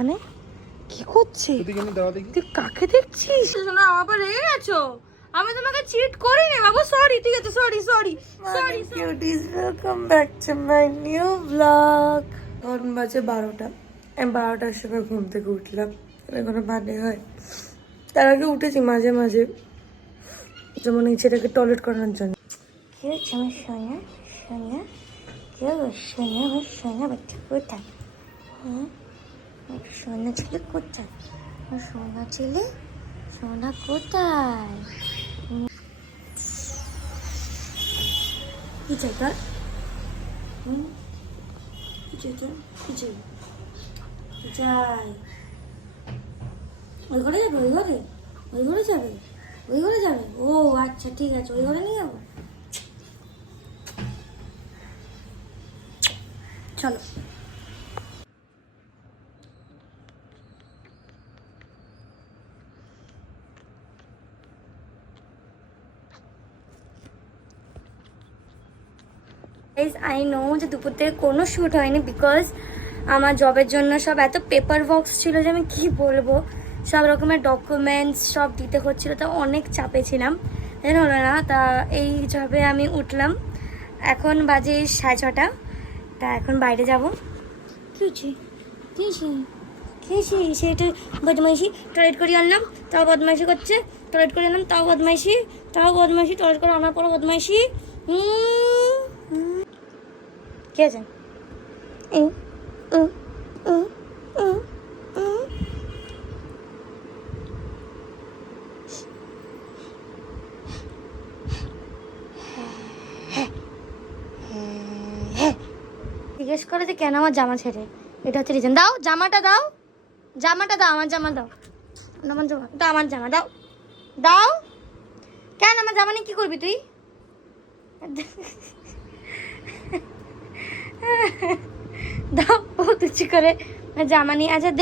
মানে কি করছে? তুই কাকে দেখছিস? না আবার রেগে গেছো? আমি তোমাকে চিট করিনি বাবু, সরি। ঠিক আছে, sorry. Cuties, welcome back to my new blog. এখন বাজে 12টা। আমি 12টার সময় ঘুম থেকে উঠলাম। কোনো মানে হয়? তার আগে উঠেছি মাঝে মাঝে, যেমন এই ছেলেকে টয়লেট করানোর জন্য। কি হচ্ছে আমার সোনা? কি সোনা? আমার সোনা বাচ্চা কোথায়? হ্যাঁ, সোনা ছেলে কোথায়? সোনা ছেলে, সোনা কোথায়? কি চাই তোর? কি চাই তোর? কি চাই? কি চাই? ওই ঘরে যাবে? ওই ঘরে যাবে? ও আচ্ছা, ঠিক আছে, ওই ঘরে নিয়ে যাবো। চলো। আই নো যে দুপুর থেকে কোনো শ্যুট হয়নি, বিকজ আমার জবের জন্য সব এত পেপার ওয়ার্কস ছিল যে আমি কি বলবো, সব রকমের ডকুমেন্টস সব দিতে হচ্ছিলো, তা অনেক চাপে ছিলাম, হলো না। তা এই জবে আমি উঠলাম, এখন বাজে 6:30। তা এখন বাইরে যাবো। খেয়েছি সেটা বদমাইশি, টয়লেট করে আনলাম তাও বদমাইশি করছে, টয়লেট করে আনলাম তাও বদমাইশি, টয়লেট করে আনার পর বদমাইশি। কে আছে? জিজ্ঞেস করে যে কেন আমার জামা ছেড়ে, এটা হচ্ছে রিজন। দাও জামাটা, দাও আমার জামা দাও, আমার জামা দাও। কেন আমার জামা নিয়ে কি করবি তুই? দাও বহুত ইচ্ছে করে জামা নিয়ে। আচ্ছা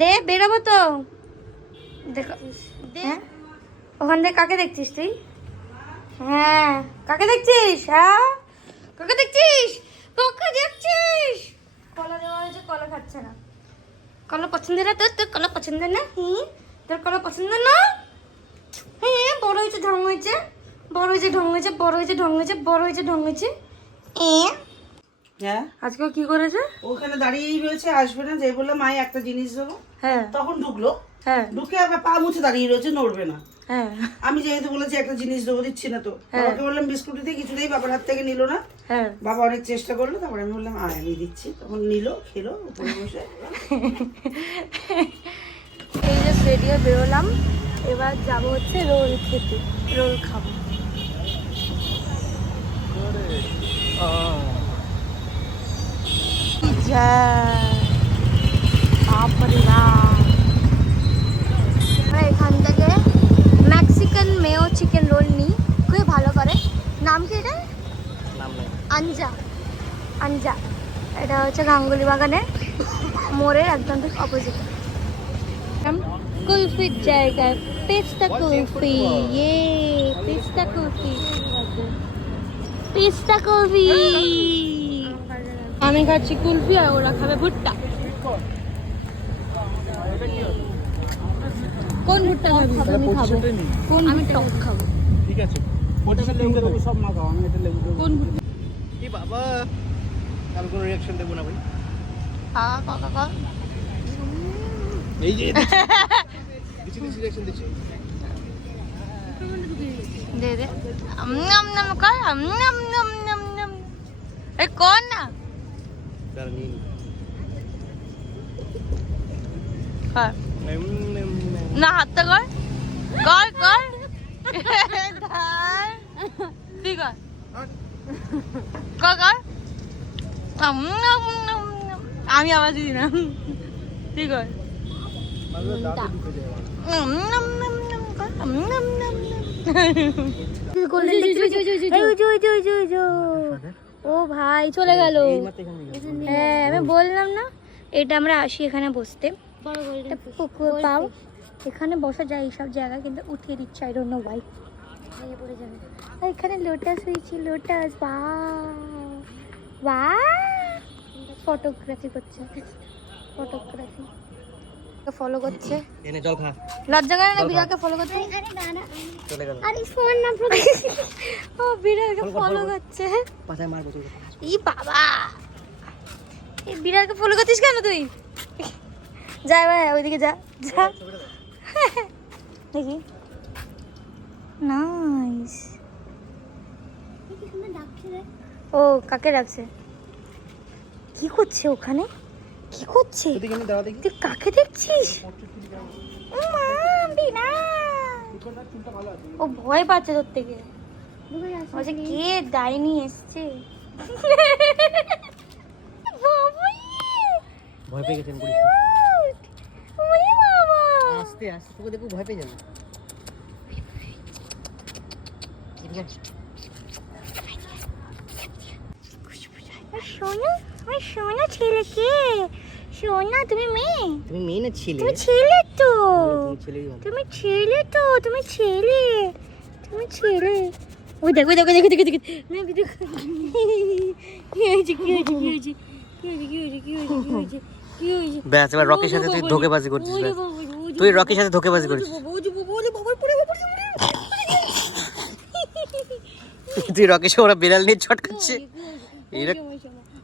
দে বেরোবো তো। দেখো হ্যাঁ, ওখান থেকে কাকে দেখছিস তুই? হ্যাঁ, কাকে দেখছিস? কলা দেওয়া হয়েছে, কলা খাচ্ছে না। কলা পছন্দ না তোর কলা পছন্দ না? তোর কলা পছন্দ না? হ্যাঁ, বড় হয়েছে ঢং হয়েছে। হ্যাঁ, আজকে কি করেছে? ওখানে দাঁড়িয়েই রয়েছে, আসবে না। যে বললাম মাই একটা জিনিস দেবো, হ্যাঁ তখন ঢুকলো। হ্যাঁ ঢুকে আবার পা মুছে দাঁড়িয়ে রয়েছে, নড়বে না। হ্যাঁ আমি যেহেতু বলেছি একটা জিনিস দেবো, দিচ্ছি না তো। বাবাকে বললাম বিস্কুট দিতে, কিছুতেই বাবার হাত থেকে নিল না। হ্যাঁ। বাবা অনেক চেষ্টা করলো, তারপরে আমি বললাম আমি দিচ্ছি, তখন নিল, খেলো উপরে বসে। এই যে রেডিও বেরোলাম, এবার যাবো হচ্ছে রোল খেতে, রোল খাবো। আমরা এখান থেকে মেক্সিকান মেয়ো চিকেন রোল নিই, খুবই ভালো করে। নাম কি এটা? আঞ্জা। এটা হচ্ছে গাঙ্গুলি বাগানের মোড়ের একদম ঠিক অপোজিট। কুলফির জায়গায় পেস্তা কুলফি, পেস্তা কুলফি। আমি খাচ্ছি কুলফি আর ওরা খাবে ভুট্টা। কোন ভুট্টা খাবি? আমি খাবো আমি টক খাবো। ঠিক আছে, ওটাতে লেবু দেবো, সব মাখাও, আমি এটা লেবু দেবো। কোন ভুট্টা? কি বাবা, আমি কোনো রিঅ্যাকশন দেবো না ভাই। এই যে দিচ্ছি রিঅ্যাকশন দিচ্ছি। দে কর, এ কর না। না হাতটা কর তুই কর। আমি আবার দিদি না, তুই কর। ও ভাই চলে গেল। হ্যাঁ, আমি বললাম না, এটা আমরা আসি এখানে বসতে, পুকুর পাও, এখানে বসা যায় এইসব জায়গা, কিন্তু উঠিয়ে দিচ্ছে, আই ডোন্ট নো ওয়াই। এখানে লোটাস হয়েছে, লোটাস ফটোগ্রাফি করছে। ফটোগ্রাফি ফলো করছে। এনে জল খা। লজ্জা করে না বিড়ালকে ফলো করতে? আরে দাঁড়া, চলে গেল। আরে ফোন না ও বিড়ালকে ফলো করছে। পাছায় মারবো তুই। ই বাবা, এই বিড়ালকে ফলো করছিস কেন তুই? যা ভাই ওইদিকে যা যা। দেখি নাইস। কি সুন্দর ডাকছে রে। ও কাকে ডাকছে? কি করছে ওখানে? কি করছে? এদিকে এনে দাঁড়া দেখি। তুই কাকে দেখছিস? ও মা বিনা, ও ভয় পাচ্ছে তোর থেকে। বলছে কে ডাইনি এসছে। বাবাই, ভয় পেয়ে গেছেন পুলিশ। ওই বাবা, আস্তে আস্তে তোকে দেখো ভয় পেয়ে যাবে। সোনা, ওই সোনা ছেলে কে? সোনা তুমি মেয়ে? তুমি মেয়ে না ছেলে? তুমি ছেলে তো, তুমি ছেলেই ভালো। তুমি ছেলে তো, তুমি ছেলে, তুমি ছেলে। ওই দেখো দেখো দেখো দেখো দেখো কি হয়েছে কি হয়েছে কি হয়েছে কি হয়েছে কি হয়েছে কি হয়েছে কি হয়েছে কি হয়েছে? ব্যাস এবার রকির সাথে তুই ধোকেবাজি করছিস। ব্যাস তুই রকির সাথে ধোকেবাজি করছিস। তুই রকির সাথে ওরা বিড়াল নিয়ে ছটকাচ্ছে।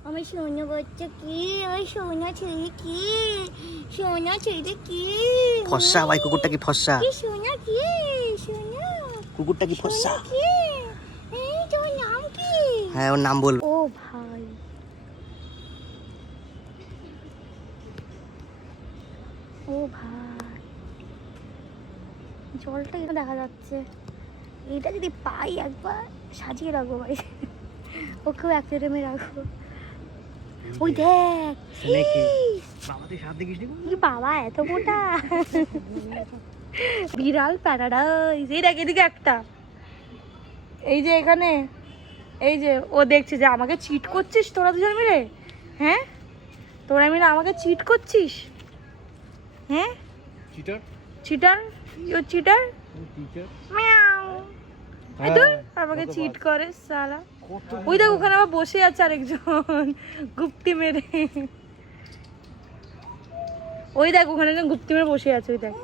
আমার সোনা বাচ্চা কি? ওই সোনা ছেলে কি? সোনা ছেলে কি? ফর্সা ভাই কুকুরটা কি ফর্সা? কি সোনা কি? সোনা কুকুরটা কি ফর্সা? কি? এই তোমার নাম কি? হ্যাঁ ওর নাম বল। ও ভাই, ও ভাই, জলটা এখানে দেখা যাচ্ছে। এটা যদি পাই একবার সাজিয়ে রাখবো ভাই, ওকেও অ্যাকুয়ারিয়ামে রাখবো। ওই দেখ, বাবা তুই সাপ দেখিস নি? ই বাবা এত মোটা বিড়াল প্যারাডাইস। এই দেখ এদিকে একটা, এই যে এখানে, এই যে ও দেখছে যে আমাকে চিট করছিস তোরা দুজন মিলে। হ্যাঁ তোরা মিলে আমাকে চিট করছিস। হ্যাঁ cheater cheater, you cheater. Teacher মিয়াও, এই ধুর, আমাকে চিট করে সালা। ওই দেখ ওখানে আবার বসে আছে আরেকজন গুপ্তি মেরে। ওই দেখ ওখানে একজন গুপ্তি মেরে বসে আছে। ওই দেখ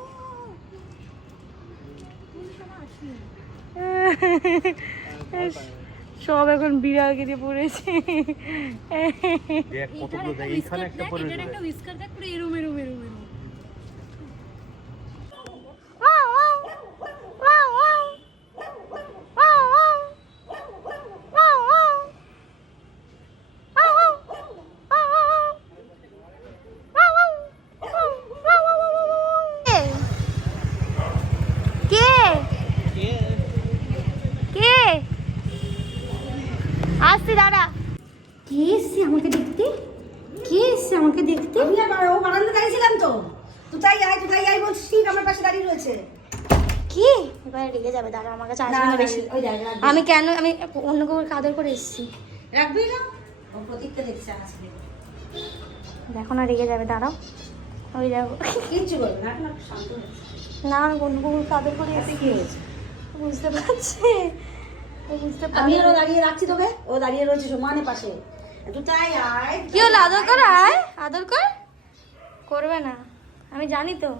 সব এখন বিড়ালকে দিয়ে পড়েছে। দেখ কতগুলো দেখ এইখানে একটা পড়ে রয়েছে। আসতে দাঁড়া। কে এসছে আমাকে দেখতে? কে এসছে আমাকে দেখতে? আমি আবার ও বারান্দা দাঁড়িয়েছিলাম তো। তুই তাই আয় বলছিস, ঠিক আমার পাশে দাঁড়িয়ে রয়েছে। কি এবার রেগে যাবে? দাঁড়া, আমার কাছে আসবে না বেশি। ওই দেখ রাখবি। আমি কেন, আমি অন্য কাউকে আদর করে এসেছি। রাখবি না? ও প্রতীকটা দেখছে আসবে। দেখো না রেগে যাবে, দাঁড়াও। ওই দেখো, কিচ্ছু বলবে না, এখন একটু শান্ত হয়েছে। না আমি অন্য কাউকে আদর করে এতে এসেছি। কি হয়েছে? বুঝতে পারছে, ও বুঝতে আমি পারছে। আরো দাঁড়িয়ে রাখছি তোকে, ও দাঁড়িয়ে রয়েছে সমানে পাশে। তুই তাই আয়। কি হলো, আদর কর, আয় আদর কর। করবে না আমি জানি তো।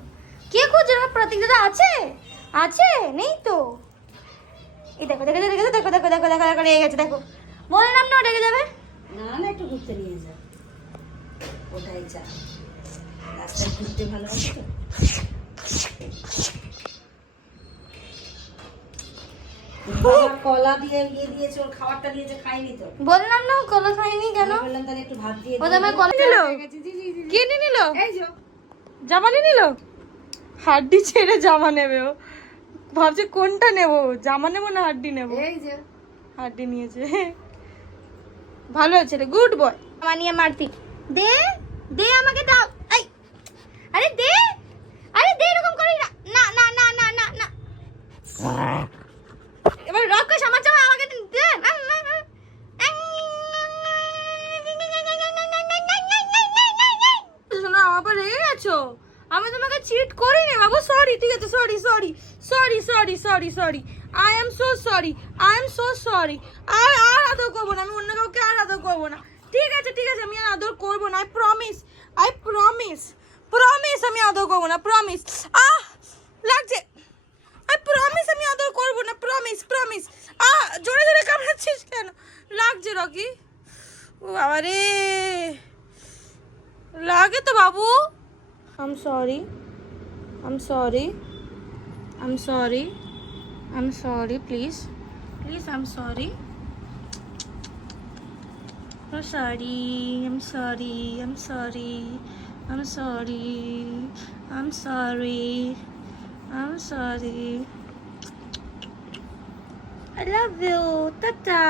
কে খুঁজছে? আমার প্রতীক দাদা আছে? আছে? নেই তো। এই দেখো দেখো দেখো দেখো দেখো দেখো দেখো দেখো দেখো রেগে গেছে। দেখো বললাম না ও রেগে যাবে। না না, একটু ঘুরতে নিয়ে যা, ওটাই যা। রাস্তায় ঘুরতে ভালোবাসি তো। বাবা কলা দিয়ে দিয়েছে, ওর খাবারটা দিয়েছে, খাইনি তো। বললাম না ও কলা খাইনি কেন? আমি বললাম তাহলে একটু ভাত দিয়ে ও তো আমার কলা নিল। কি নিয়ে নিল? এই যে জামা নিয়ে নিল। হাড্ডি ছেড়ে জামা নেবে ও। ভাবছে কোনটা নেবো, জামা নেবো না হাড্ডি নেবো। এই যে হাড্ডি নিয়েছে। ভালো আছে রে, গুড বয়। জামা নিয়ে মারতি দে, দে আমাকে দাও। এই আরে দে, আরে দে, এরকম করিস না। না না না না না না, এবার রকেশ আমার জামা আমাকে দে। শোনো আবার রেগে গেছো? আমি তোমাকে চিট করিনি বাবু। সরি, ঠিক আছে, sorry sorry sorry sorry sorry sorry, I am so sorry, I am so sorry. আর আদর করবো না আমি, অন্য কাউকে আর আদর করবো না। ঠিক আছে ঠিক আছে, আমি আর আদর করবো না, I promise. I promise promise আমি আদর করবো না, প্রমিস। আহ লাগছে, আই প্রমিস আমি আদর করবো না, প্রমিস প্রমিস। জোরে জোরে কামড়াচ্ছিস কেন? লাগছে রকি। ও বাবা রে, লাগে তো বাবু। I am sorry, I am sorry, I am sorry, I am sorry, please please, I am sorry, I'm sorry, I'm sorry, I'm sorry, I'm sorry, I'm sorry, I'm sorry. I love you, tata.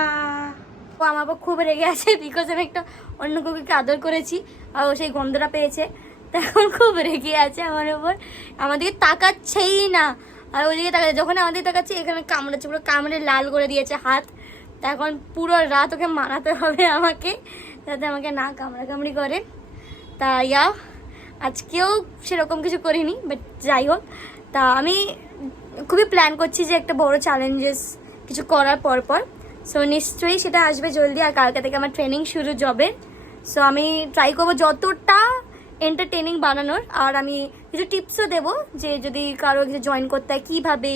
ও আমার উপর খুব রেগে আছে because আমি একটা অন্য কুকুরকে আদর করেছি আর ও সেই গন্ধটা পেয়েছে, তখন খুব রেগে আছে আমার উপর, আমাদেরকে তাকাচ্ছেই না। আর ওইদিকে তাকাচ্ছে, যখন আমাদের তাকাচ্ছে এখানে কামড়াচ্ছে, পুরো কামড়ে লাল করে দিয়েছে হাত। তা এখন পুরো রাত ওকে মানাতে হবে আমাকে, যাতে আমাকে না কামড়াকামড়ি করে। তা আজকেও সেরকম কিছু করিনি, বাট যাই হোক। তা আমি খুবই প্ল্যান করছি যে একটা বড় চ্যালেঞ্জেস কিছু করার পর সো নিশ্চয়ই সেটা আসবে জলদি। আর কালকে থেকে আমার ট্রেনিং শুরু হবে, সো আমি ট্রাই করবো যতটা এন্টারটেনিং বানানোর। আর আমি কিছু টিপসও দেবো যে যদি কারো কিছু জয়েন করতে হয় কীভাবে,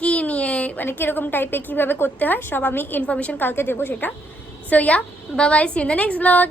কি নিয়ে, মানে কিরকম টাইপে কিভাবে করতে হয়, সব আমি ইনফরমেশন কালকে দেবো সেটা। So bye bye, see in the next blog.